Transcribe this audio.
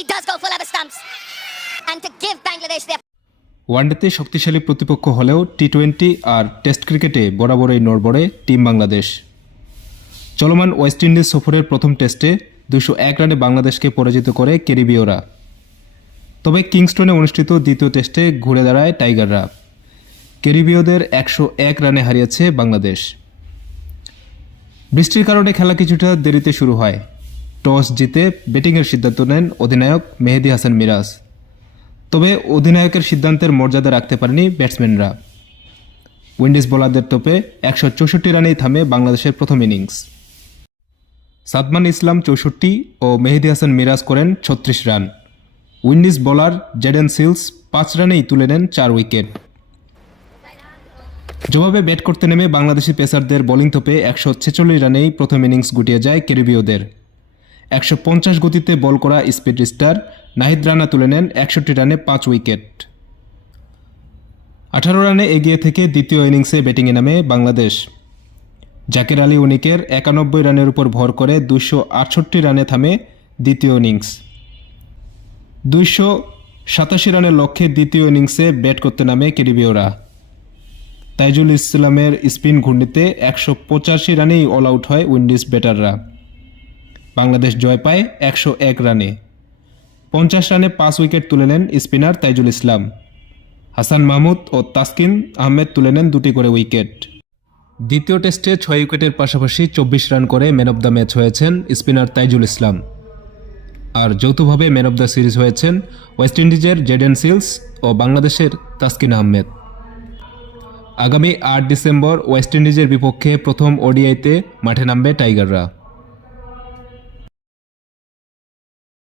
He does go full of stumps. And to give Bangladesh their ওয়ানডেতে শক্তিশালী প্রতিপক্ষ হলেও টি-20 আর test ক্রিকেটে বরাবরই নড়বড়ে টিম বাংলাদেশ। চলমান ওয়েস্ট ইন্ডিজ সফরের প্রথম টেস্টে 201 রানে বাংলাদেশকে পরাজিত করে ক্যারিবীয়রা। তবে কিংস্টনে অনুষ্ঠিত দ্বিতীয় টেস্টে ঘুরে দাঁড়ায় টাইগাররা। ক্যারিবীয়দের 101 রানে হারিয়েছে বাংলাদেশ। বৃষ্টির কারণে খেলা কিছুটা দেরিতে শুরু হয়। টস জিতে ব্যাটিংয়ের সিদ্ধান্ত নেন অধিনায়ক মেহেদী হাসান মিরাজ। তবে অধিনায়কের সিদ্ধান্তের মর্যাদা রাখতে পারেনি ব্যাটসম্যানরা। উইন্ডিজ বোলারদের তোপে 164 রানেই থামে বাংলাদেশের প্রথম ইনিংস। সাদমান ইসলাম 64 ও মেহেদী হাসান মিরাজ করেন 36 run. Windies bowler Zn seals 5 রানেই তুলে নেন 4 উইকেট। জবাবে ব্যাট করতে নেমে বাংলাদেশি পেসারদের বোলিং তোপে 146 রানেই প্রথম ইনিংস গুটিয়ে যায় ক্যারিবীয়দের। 150 গতিতে বল করা স্পিড স্টার নাহিদ রানা তুলে নেন 61 রানে 5 উইকেট। 18 রানে এগিয়ে থেকে দ্বিতীয় ইনিংসে ব্যাটিংয়ে নামে বাংলাদেশ। জাকের আলী অনিকের 91 রানের উপর ভর করে 268 রানে থামে দ্বিতীয় ইনিংস। 287 রানের লক্ষ্যে দ্বিতীয় ইনিংসে ব্যাট করতে নামে ক্যারিবীয়রা। তাইজুল ইসলামের স্পিন ঘূর্ণিতে 185 রানেই অল আউট হয় উইন্ডিজ ব্যাটাররা। বাংলাদেশ জয় পায় 101 রানে। 50 রানে 5 উইকেট তুলে নেন স্পিনার তাইজুল ইসলাম। হাসান মাহমুদ ও তাসকিন আহমেদ তুলে নেন 2টি করে উইকেট। দ্বিতীয় টেস্টে 6 উইকেটের পাশাপাশি 24 রান করে ম্যান অব দ্য ম্যাচ হয়েছেন স্পিনার তাইজুল ইসলাম। আর যৌথভাবে ম্যান অব দ্য সিরিজ হয়েছেন ওয়েস্ট ইন্ডিজের জেডেন সিলস ও বাংলাদেশের তাসকিন আহমেদ। আগামী 8 ডিসেম্বর ওয়েস্ট ইন্ডিজের বিপক্ষে প্রথম ওডিআইতে মাঠে নামবে টাইগাররা।